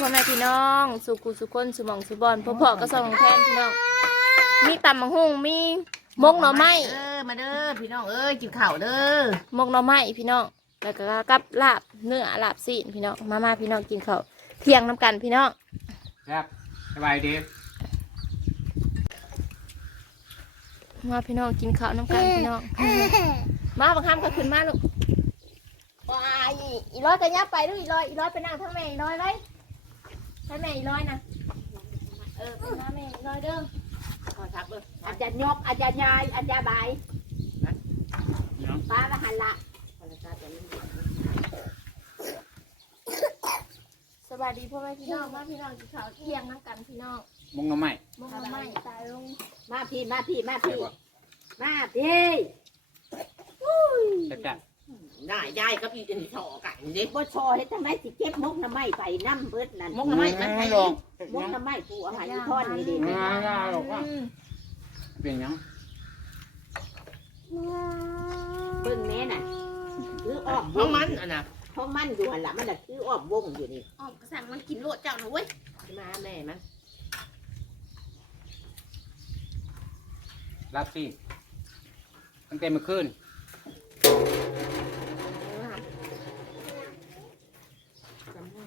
พ่อแม่พี่น้องสุขุสุคนสุหมองสุบอนพ่อพ่อก็ส่งแทนพี่น้องมีตำมังหุงมีมกหน่อไม้เออมาเด้อพี่น้องเอ้ยกินข้าวเด้อมกหน่อไม้พี่น้องแล้วก็กับลาบเนื้อลาบซีนพี่น้องมามาพี่น้องกินข้าวเที่ยงน้ำกันพี่น้องครับสบายดีมาพี่น้องกินข้าวน้ำกันพี่น้องมาบางคำก็ขึ้นมาลูกว้ายอีร้อยก็ยับไปลูกอีร้อยอีร้อยไปนั่งทั้งแม่อีร้อยไว้ ให้แม่อีร้อยนะเออไปมาแม่อีร้อยเด้อขอทับเด้ออาจจะยกอาจจะยายอาจจะบายน้องป้าละหันละขอทับเด้อสวัสดีพ่อแม่พี่น้องมาพี่น้องกินข้าวเที่ยงน้ำกันพี่น้องมุงหน้ำไม้มกหน่อไม้ตายลงมาพี่มาพี่มาใช่พี่ปะมาพี่จัดจัด ได้ยายกับอีอันนี้ชอกันเด้บ่ชอเฮ็ดทำไมสิเก็บมกน้ำไม้ไปน้ำเบิดนั่นมกน้ำไม้มันไปลองมกน้ำไม้ปูอาหารอีทอนนี่ดิง่ายง่ายหรอกว่าอืมเป็นหยังเบิ่งแม่น่ะคืออ้อมห้องมันอันน่ะห้องมันอยู่หันละมันน่ะคืออ้อมวงอยู่นี่อ้อมกระสังมันกินโลดเจ้าหนูเว้ยมาแม่มันรับสิตั้งแต่เมื่อคืน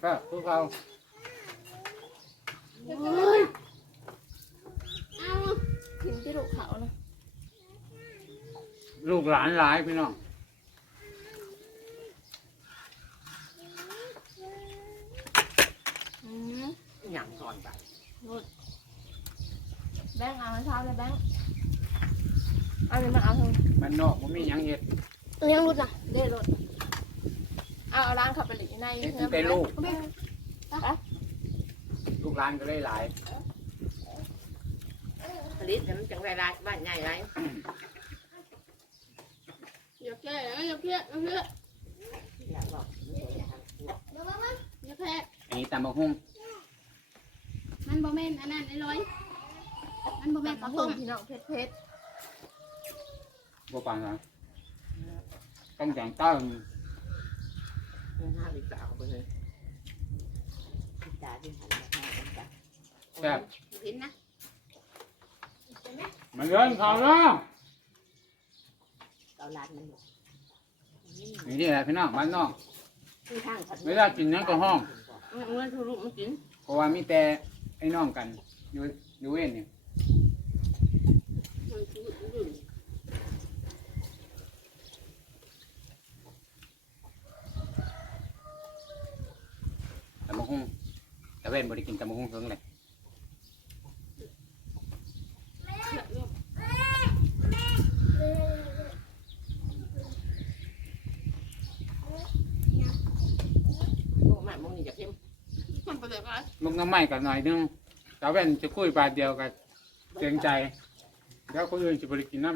ก็พวกเรากินที่ลูกเขานะลูกหลานหลายพี่น้องอืมหยังสอนไปแบงค์เอาให้เช้าเลยแบงค์เอาเลยมาเอาเถอะมันนอกมันมีหยังเห็ดเลี้ยงรุดล่ะเด้รถ เอาเอาล้างขับไปหลีในเห็ดตั้งแต่ลูกไปลูกหลานก็เลยหลายผลิตมันจังไรไรบ้านใหญ่ไรอย่าแก้อย่าเพี้ยอย่าเพี้ยอยากบอกอย่าแพ้อันนี้ตำบักหุ่งมันบ่แม่นอันนั้นไอ้ร้อยมันบ่แม่นกระข้าวต้ต้มมพี่น้องเผ็ดเผ็ดบัวปังนะต้องจังต้ มห้าลิตรเอาไปเลยที่ตาที่หันละห้าคนจ้ะแซ่บ เห็นนะมันเดินเขาแล้วเกาลานมันหมดนี่นี่แหละพี่น้องบ้านนอก ที่ทางผัดเวลากินน้ำก็ห้องมันเงินทุลุมันกินเพราะว่ามีแต่ไอ้น้องกันอยู่อยู่เว้นนี่มันคืออื่น ตำบัก หุ่งต่เวนบริกินตำบักหุ่งเพิ่งเลยโอ้แม่มึงนี่จะเข้มคนประเดี๋ยก็มุกน้ำไม้กันหน่อยนึงแต่เวนจะคุยบาทเดียวกันเกรงใจ แล้วคนอื่นจะบริกินน้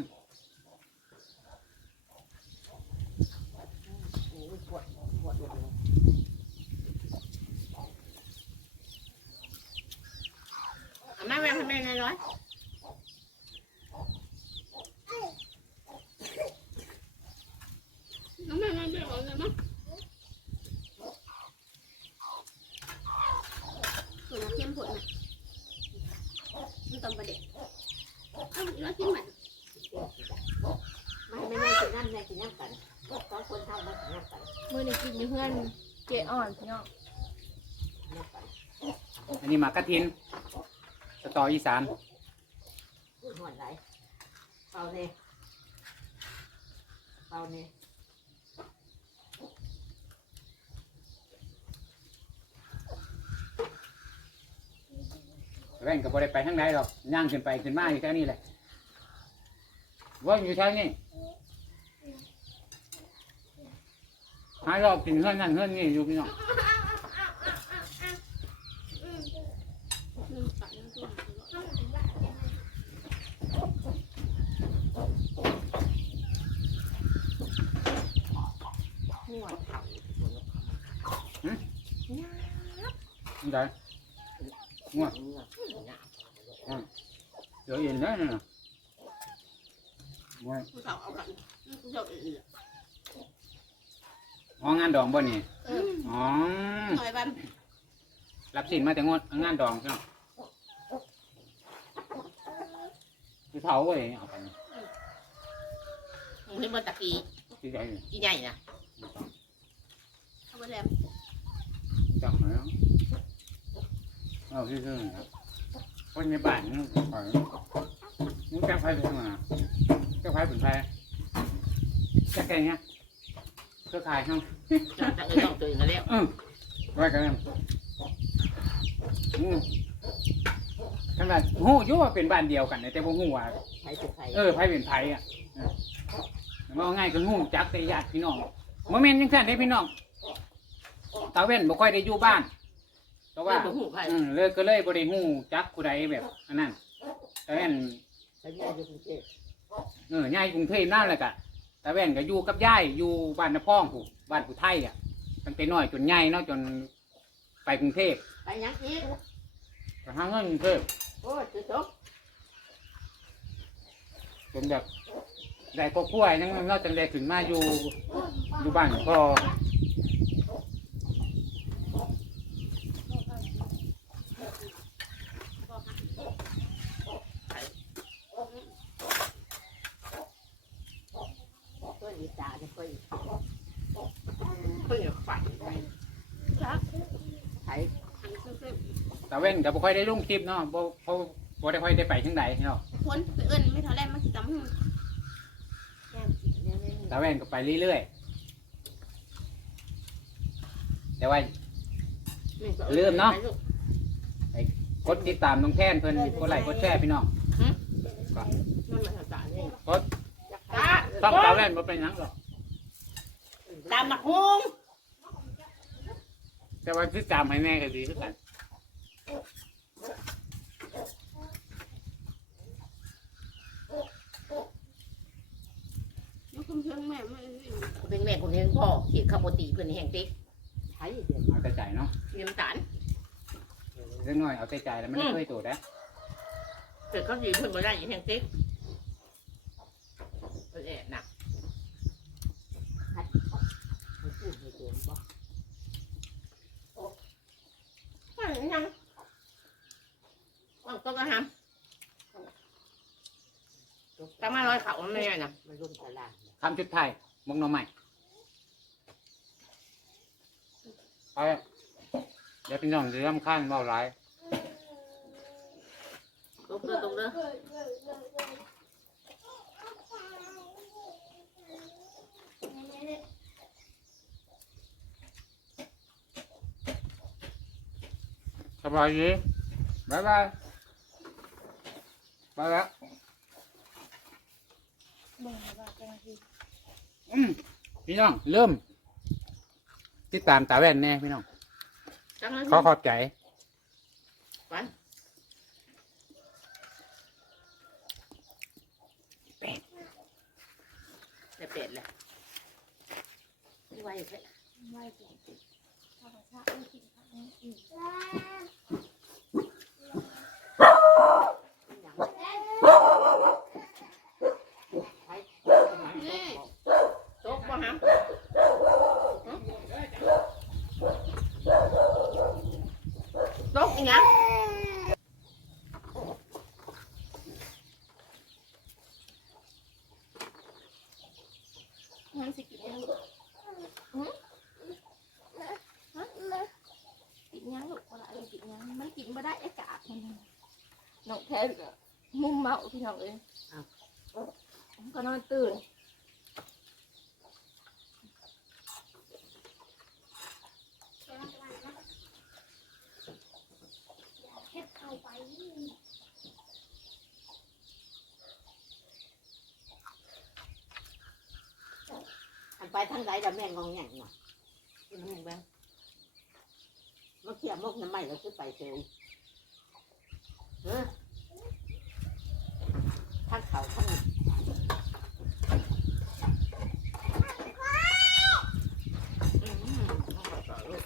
โอ้ยปวดปวดหัว เอามาแม่ทำไมนายร้อยน้ำมันมันเบี้ยวเลยมั้งส่วนเข้มผลน่ะมันต้มประเดี๋ยวเอ้าอีร้อยกินมันไม่ไม่ไม่กินน้ำไม่กินน้ำกันสองคนเท่ามากินน้ำกันมือนี่กินอยู่เพื่อนเจอ่อนพี่น้องน้ำกันำอันนี้หมากกระทิน สตออีสานพูดหอนไหลเป่าเนี่ยเป่าเนี่ยแว่นก็บ่ได้ไปทางใดหรอกย่างขึ้นไปขึ้นมาอยู่แค่นี้แหละว่าอยู่แค่นี้หารอบกินเฮือนนั่นเฮือนนี่อยู่พี่น้องนึ่งปากนึ่งตัว หัวเข่า ได้ง่วงหัวหน้าเดี๋ยวเย็นได้วนะง่วงผู้สาวเอากันผู้สาวอื่นอ๋องานดองบ่นี่เอออ๋อหน่อยบันรับสินมาแต่งดงานดองพี่น้องคือเผาไว้เอาไปมึงเห็นบนตะกี้ที่ใจที่ใหญ่นะเอาไปแล้วจับมาแล้ว เอาที่ซื่อๆนะครับคนในบ้านนี่ขอยมึงแก้ไพ่เป็นมาแก้ไพ่เป็นไพ่แก้ไงเนี้ยเครือข่ายครับจะจะเออต้องตัวเองกันแล้วอืมไว้กันนั่นอืมขนาดหูอยุ่ว่าเป็นบ้านเดียวกันเนี่ยแต่พวกหูว่าใช้เป็นไทยเออไพ่เป็นไพ่อะเออว่าง่ายก็หูจักแต่ญาติพี่น้องโมเมนต์ยังสั่นได้พี่น้องตาเว้นบ่ค่อยได้อยู่บ้าน เพราะว่าว่าหูใครอืมเลยก็เลยบ่ได้หูจักผู้ใดแบบอันนั้นตาเว้นใช้ยาอยู่กรุงเทพเออย่ายกรุงเทพนั่นแหละกะตาเว้นก็อยู่กับย่ายอยู่บ้านนพ้องผู้บ้านผู้ไทยอะตั้งแต่น้อยจนใหญ่เนาะจนไปกรุงเทพไปยังอีกไปหาเงินกรุงเทพโอ้ยจุดจบจนแบบได้ก็กล้วยนั่งนอกจากได้ขึ้นมาอยู่อยู่บ้านพ่อ ตัวอีตาเนี่ยตัวอี เพื่อนฝันไป ครับ ไทย อันนี้คือ ตาเว้นก็บ่ค่อยได้ลงคลิปเนาะบ่เพราะบ่ได้ค่อยได้ไปทางใดเนาะพ้นไปเอิ้นไม่เท่าแรกมันสิจำหูเนี่ยเนี่ยตาเว้นก็ไปเรื่อยๆแต่ว่ากดติดตามน้องแท่นเพิ่นกดไลค์กดแชร์พี่น้องมันมาตาเนี่ยกดต้องตาเว้นบ่เป็นหยังหรอกตามมาฮงแต่ว่าติดตามให้แน่ก็ดีคือกัน มันคุ้มเชิงแม่ไม่เป็นแม่คนเลี้ยงพ่อเขียนข้าวโพตีเพื่อนแห่งติ๊กไทยเดียวเอาแต่ใจเนาะเลี้ยงตาลเล็กน้อยเอาแต่ใจแล้วมันไม่เคยโตได้เกิดเขาดีเพื่อนมาได้ยังแห่งติ๊กเออแอบหนัก มันพูดไม่เกินบ่ ว่าอย่างยังว่าง ต้องกระทำตามมาลอยเขาไม่ได้นะมันรุ่มตลาดคำชุดไทายมงหน้องใหม่ไปเดี๋ยวพี่น้องจะรำข้างเบาหลายตรงเด้อตรงเด้อสบายดีบายบาย ไปแล้วอืมพี่น้อง เริ่ม ติดตามตาแว่นแน่พี่น้อง จังเลยขอขอบใจวันเป็ดเป็ดแหละไม่ไหวแค่ไม่กินข้าวผัดชาไม่กินข้าวอีก ไทย โต๊ะบ่ฮะ โต๊ะอีกนะ มันสิกินยังลูกฮะกินยังลูกเวลากินยังมันกินไม่ได้ไอ้กากมันน้องแท้ก็มุมเมาพี่น้องเอ้ยก็นอนตื่น อันไป ทางใดแล้วแม่งงแงงหน่อยกินหมูแบงเมื่อกี้มกน้ำไหม้เราซื้อไปเซลเออทั้งเขาทั้งอืมเอาไปต่อลูก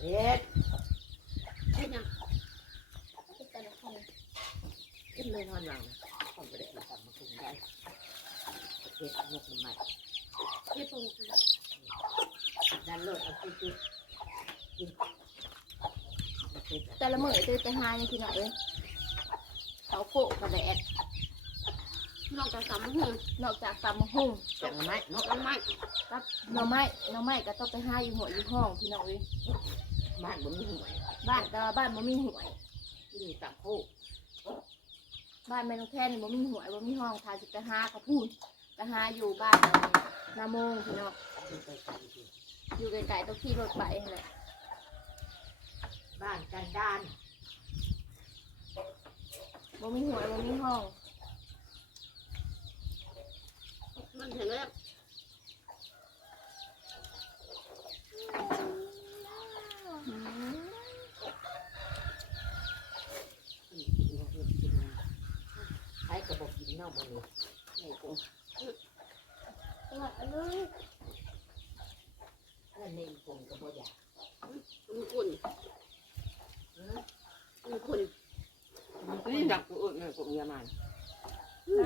เอ็ดกินยังแต่ละคนขึ้นเลยนอนหลังนะ ผมไม่ได้มาทำมาคุมได้เอ็ดมกน้ำไหม้เฮ็ดตรงกินกินแต่ละมื้อจะไปหานี่พี่น้องเอ้ยเขาโคกกระแดดนอกจากสามหื้อนอกจากตำมะหุ่งจังไม้เนาะต้นไม้กับหน่อไม้หน่อไม้ก็ต้องไปหาอยู่หัวอยู่ห้องพี่น้องเอ้ยบ้านบ่มีหวยบ้านแต่ว่าบ้านบ่มีหวยที่นี่ตับโคกบ้านแม่นองแค่นี่บ่มีหวยบ่มีห้องทาสิไปหากระพูน ไปหาอยู่บ้านนาโมงพี่น้องที่ไปกันที่อยู่ไกลๆต้องขี่รถไปนั่นแหละบ้านกันดานบ่มีหวยบ่มีห้อง มันเห็นแล้วอืมที่กินเงินกินมาใช้กระบอกกินเน่าบ่นี่ไอ้กูสวัสดีเลย นั่นในอีกงก็บ่อยากมันอุ่นมันอุ่นนี่ดักอุ่นเลยกลุ่มยมัน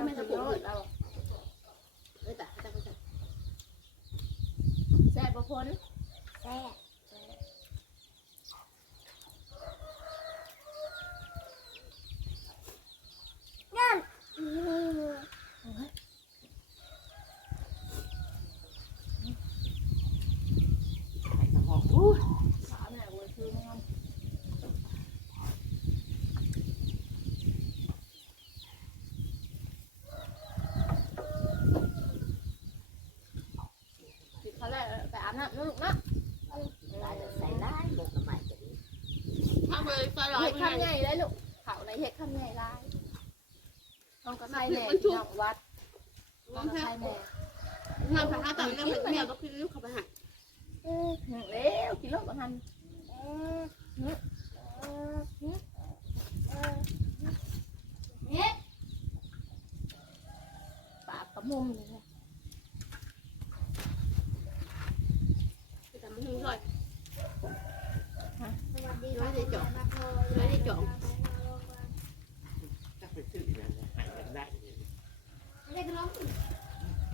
ไม่ม่ต้ต้อองงอุ่รนเราไม่แต่แต่ไม่แต่แซ่บพอพ้นแซ่บ ไอ้มาห้องอู้ ขาแม่บ่ซื้อมา สิเขาแรกไปอาบ น้ำนะลูกนะลายใส่ลายหมกน้ำใหม่ก็ดีถ้าไปใส่ร้อยเห็ดไงคำใหญ่เลยลูกเขาในเห็ดคำใหญ่ลายน้องก็ใส่แหน่พี่น้องวัดน้องก็ใส่แหน่น้ำผักน้ำตังน้ำผักแม่ก็คือเขาไปหาอืมเร็วกินลูกกับหันปากกระมุมเลยนะ แต่มันหื้อเลยร้อยได้จ่องร้อยได้จ่อง ถ้าไปซื้อนั่นแหละหายกันได้ ได้ก็ร้อง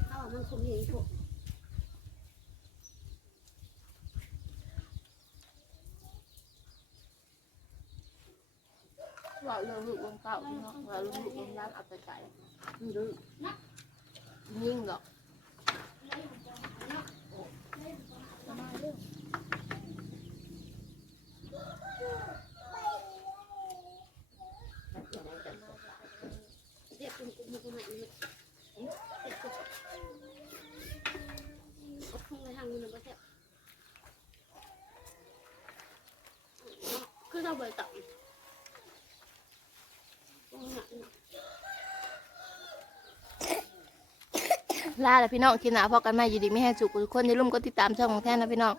เขาอะ มันคงเห็นพวกว่าเรื่องลูกวงเก่าพี่น้องว่าเรื่องลูกวงร้านเอาไปไก่ดูยิ่งหรอกถ้าเป็นได้กันก็เรียกคุณคุณคุณมา อีกเอาทุ่งไปทางนู้นมาแซ่บคือเราใบต่ำลาแล้วพี่น้องกินหนาพอกันมาอยู่ดีไม่ให้จุกทุกคนอย่าลืมกดติดตามช่องของแท้นะพี่น้อง